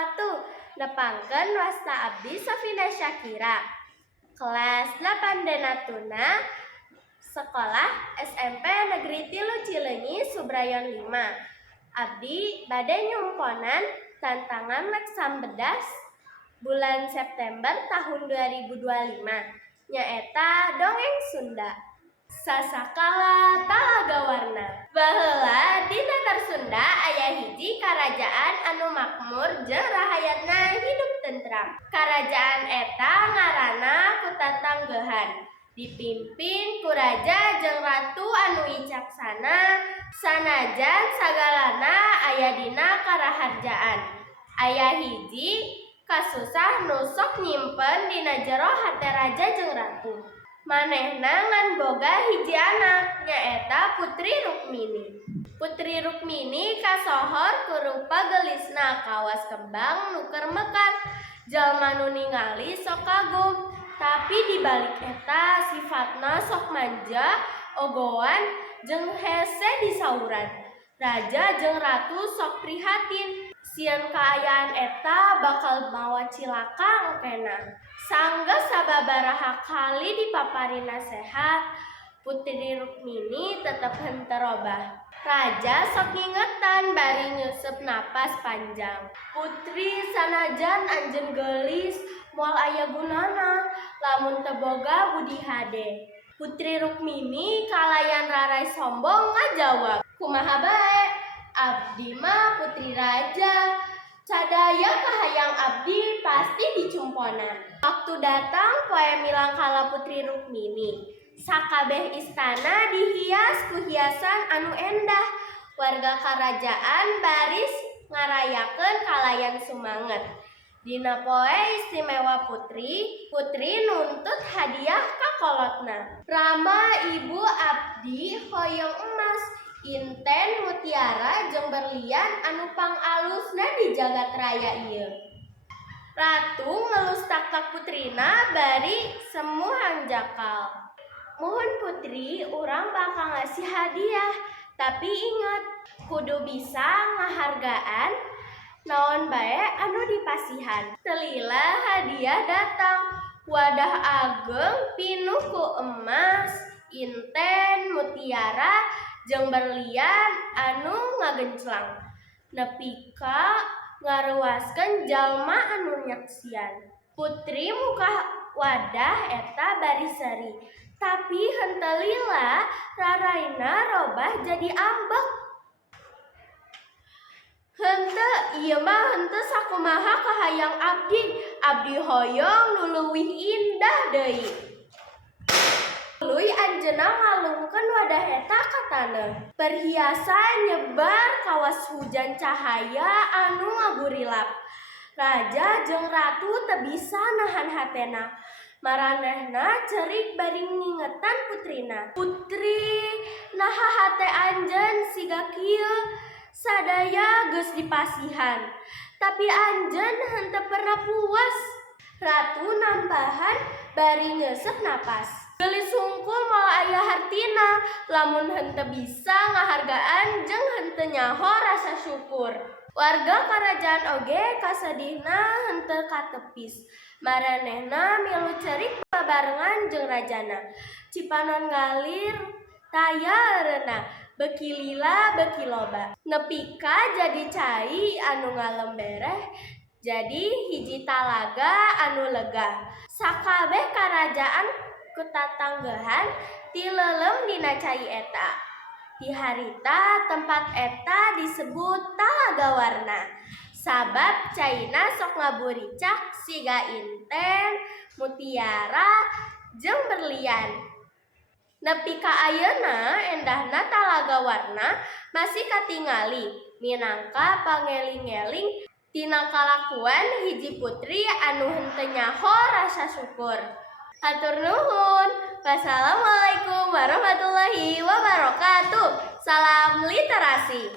wabarakatuh. Nepangkeun wasta abdi Safina Syakira. Kelas 8 Denatuna, Sekolah SMP Negeri 3 Cileunyi Subrayon 5. Abdi bade nyumponan tantangan leksam bedas bulan September tahun 2025. Nyaeta dongeng Sunda. Sasakala talaga warna. Baheula di Tatar Sunda aya hiji karajaan anu makmur jeung rahayatna hidup tentram. Karajaan eta ngaranna Kutatanggehan, dipimpin ku raja jeung ratu anu wicaksana, sanajan sagalana aya dina karaharjaan. Aya hiji kasusah nu sok nyimpen dina jero hate raja jeung ratu. Manehna ngan boga hiji anak, nyaeta Putri Rukmini. Putri Rukmini kasohor ku rupa gelisna kawas kembang nu keur mekat. Jalma nu ningali sok kagum, tapi dibalik eta sifatna sok manja, ogoan, jeung hese disauran. Raja jeung ratu sok prihatin, sieun kaayaan eta bakal mawa cilaka engkena. Sanggeus sababaraha kali dipapari nasehat, Putri Rukmini tetep henteu robah. Raja sok ngingetan bari nyusup napas panjang. Putri sanajan anjeun geulis moal aya gunana lamun teu boga budi hade. Putri Rukmini kalayan rarai sombong ngajawab, "Kumaha bae, abdi mah putri raja. Sadaya kahayang abdi pasti dicumponan." Waktu datang poe milangkala Putri Rukmini. Sakabeh istana dihias ku hiasan anu endah. Warga karajaan baris ngarayakeun kalayan sumanget. Dina poe istimewa Putri nuntut hadiah ka kolotna. Rama ibu abdi hoyong emas, inten mutiara jeung berlian anu pangalusna di jagat raya ieu. Ratu ngelus takak putrina bari semu hanjakal. "Mohon Putri, urang bakal ngasih hadiah, tapi ingat kudu bisa ngahargaan naon bae anu dipasihan." Telila hadiah datang, wadah ageng pinuh ku emas, inten mutiara jeung berlian anu ngagenclang, nepi ka ngaruaskeun jalma anu nyaksian. Putri muka wadah eta bari seri, tapi henteu lila raraina robah jadi ambek. "Henteu, ieu mah henteu sakumaha kahayang abdi hoyong nu leuwih indah deui." Tuluy anjeunna ngalungkeun wadah eta ka taneuh. Perhiasan nyebar kawas hujan cahaya anu ngagurilap. Raja jeung ratu teu bisa nahan hatena. Maranehna cerik bari ngingetan putrina. "Putri, naha hate anjeun siga kieu? Sadaya geus dipasihan, tapi anjeun henteu pernah puas." Ratu nambahan bari ngeuseup napas. "Geulis hungkul moal aya hartina, lamun henteu bisa ngahargaan jeung henteu nyaho rasa syukur." Warga karajaan oge kasedihna henteu katepis. Maranehna milu cerik babarengan jeung rajana. Cipanon ngalir taya eureuna, beuki lila beuki loba. Nepi ka jadi cai anu ngalembereh jadi hiji talaga anu lega. Sakabeh karajaan Kutatanggehan tileulem dina cai eta. Di harita tempat eta disebut Talaga Warna. Sabab caina sok ngaburicak siga inten, mutiara, jeung berlian. Nepi ka ayeuna endahna Talaga Warna masih katingali minangka pangeling-eling tina kalakuan hiji putri anu henteu nyaho rasa syukur. Hatur nuhun. Wassalamualaikum warahmatullahi wabarakatuh. Salam literasi.